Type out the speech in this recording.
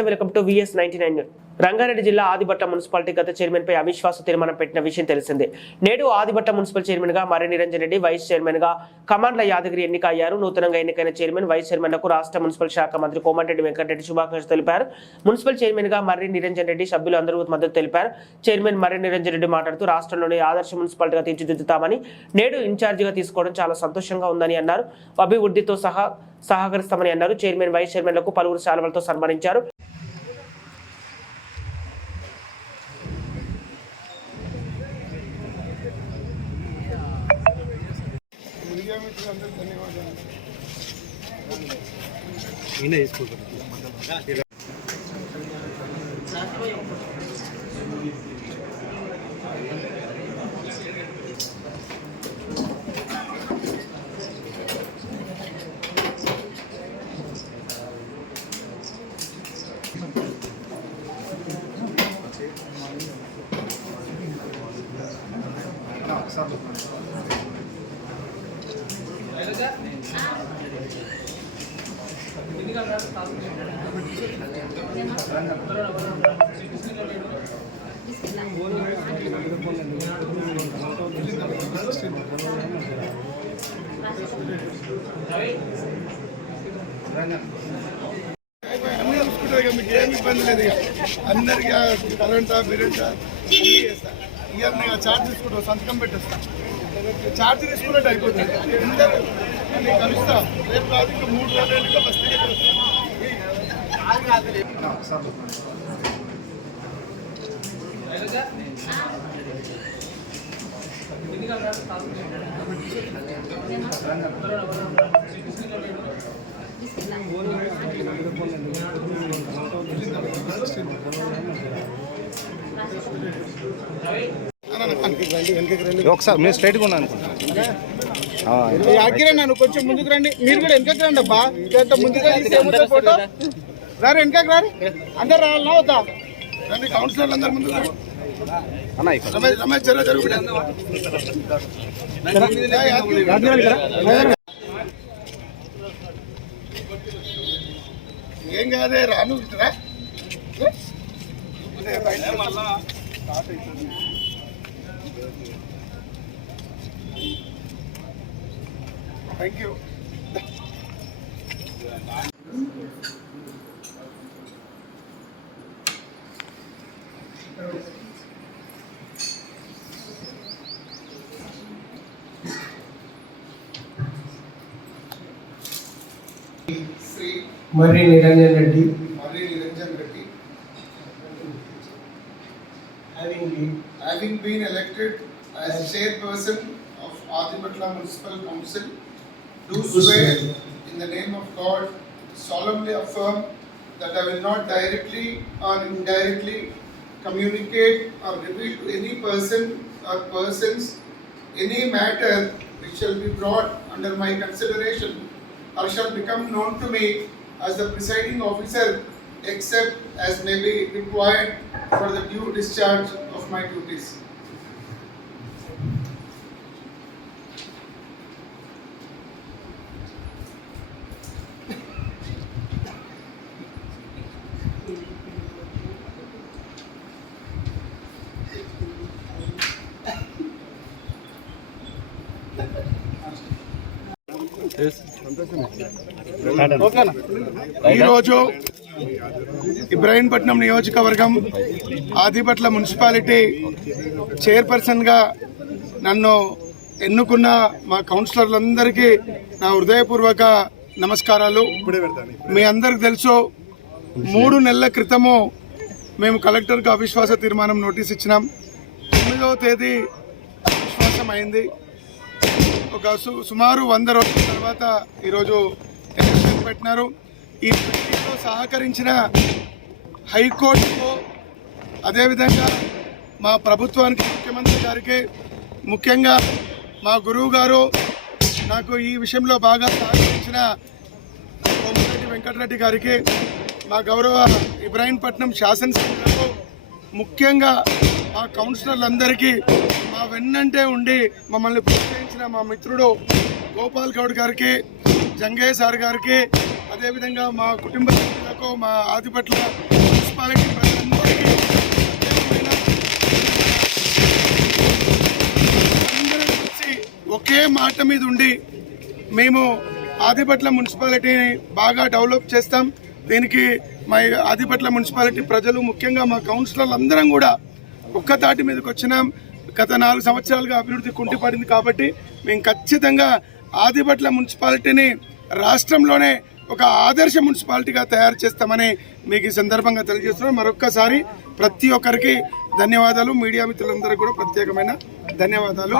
నమస్తే, welcome to VS99. Rangareddy జిల్లా Adibatla municipality గత చైర్మన్ పై అవిశ్వాస తీర్మానం పెట్టిన విషయం తెలిసిందే. నేడు ఆదిబట్ల మున్సిపల్ చైర్మన్ గా మర్రి నిరంజన్ రెడ్డి, వైస్ చైర్మన్ గా కమాండ్ల యాదగిరి ఎన్నిక అయ్యారు. నూతనంగా ఎన్నికైన చైర్మన్, వైస్ చైర్మన్లకు రాష్ట్ర మున్సిపల్ శాఖ మంత్రి కోమటిరెడ్డి వెంకటరెడ్డి శుభాకాంక్షలు తెలిపారు. మున్సిపల్ చైర్మన్ గా మర్రి నిరంజన్ రెడ్డి, సభ్యులు అందరూ మద్దతు తెలిపారు. చైర్మన్ మర్రి నిరంజన్ రెడ్డి మాట్లాడుతూ రాష్ట్రంలోని ఆదర్శ మున్సిపాలిటీగా తీర్చిదిద్దుతామని, నేడు ఇన్ఛార్జిగా తీసుకోవడం చాలా సంతోషంగా ఉందని అన్నారు. అభివృద్ధితో సహకరిస్తామని అన్నారు. చైర్మన్, వైస్ చైర్మన్లకు పలువురు శాలువలతో సన్మానించారు. మీకు ఏమి ఇబ్బంది లేదు. అందరికీ కరెంటా బిరెంటా ఇవన్నీ ఛార్జ్ తీసుకుంటాం, సంతకం పెట్టేస్తా. ఛార్జ్ తీసుకున్నట్టు అయిపోతుంది. అందరూ కలుస్తా. రేపు కాదు, ఇంకా 3 రోజులు బస్ ఒకసారి మీరు స్ట్రైట్గా ఉన్నాను నన్ను కొంచెం ముందుకు రండి. మీరు కూడా వెనకకి రండి అబ్బా. ముందుగా ఫోటో రారు, వెనకకి రారు. అందరు రావాలన్నా వద్దా? రండి, కౌన్సిలర్లు అందరు ముందుకు రమేష్ జరుగుతుంది. ఏం కాదే, రాను thank you. Marri Niranjan Reddy having been elected as chairperson of Adibatra Municipal Council, do swear in the name of God, solemnly affirm that I will not directly or indirectly communicate or reveal to any person or persons any matter which shall be brought under my consideration or shall become known to me as the presiding officer, except as may be required for the due discharge of my duties. ఈరోజు ఇబ్రాహీంపట్నం నియోజకవర్గం Adibatla municipality చైర్పర్సన్గా నన్ను ఎన్నుకున్న మా కౌన్సిలర్లందరికీ నా హృదయపూర్వక నమస్కారాలు. మీ అందరికి తెలుసు, 3 నెలల క్రితము మేము కలెక్టర్కు అవిశ్వాస తీర్మానం నోటీస్ ఇచ్చినాం. 9వ తేదీ అవిశ్వాసం అయింది. ఒక సుమారు 100 రోజుల తర్వాత ఈరోజు ఎలక్షన్ పెట్టినారు. ఈ ప్రక్రియలో సహకరించిన హైకోర్టుకు, అదేవిధంగా మా ప్రభుత్వానికి, ముఖ్యమంత్రి గారికి, ముఖ్యంగా మా గురువు గారు నాకు ఈ విషయంలో బాగా సహకరించిన కోమటిరెడ్డి వెంకటరెడ్డి గారికి, మా గౌరవ ఇబ్రాహీంపట్నం శాసనసభ్యులకు, ముఖ్యంగా మా కౌన్సిలర్లందరికీ, మా వెన్నంటే ఉండి మమ్మల్ని ప్రోత్సహించిన మా మిత్రుడు గోపాల్ గౌడ్ గారికి, జంగయ్య సార్ గారికి, అదేవిధంగా మా కుటుంబ సభ్యులకు, మా ఆదిపట్ల మున్సిపాలిటీ ప్రజలందరికీ అందరూ వచ్చి ఒకే మాట మీద ఉండి మేము ఆదిపట్ల మున్సిపాలిటీని బాగా డెవలప్ చేస్తాం. దీనికి మా ఆదిపట్ల మున్సిపాలిటీ ప్రజలు, ముఖ్యంగా మా కౌన్సిలర్లు అందరం కూడా ఒక్క తాటి మీదకి వచ్చినాం. గత 4 సంవత్సరాలుగా అభివృద్ధి కుంటిపడింది కాబట్టి మేము ఖచ్చితంగా ఆదిపట్ల మున్సిపాలిటీని రాష్ట్రంలోనే ఒక ఆదర్శ మున్సిపాలిటీగా తయారు చేస్తామని మీకు ఈ సందర్భంగా తెలియజేస్తున్నాం. మరొక్కసారి ప్రతి ఒక్కరికి ధన్యవాదాలు. మీడియా మిత్రులందరికీ కూడా ప్రత్యేకమైన ధన్యవాదాలు.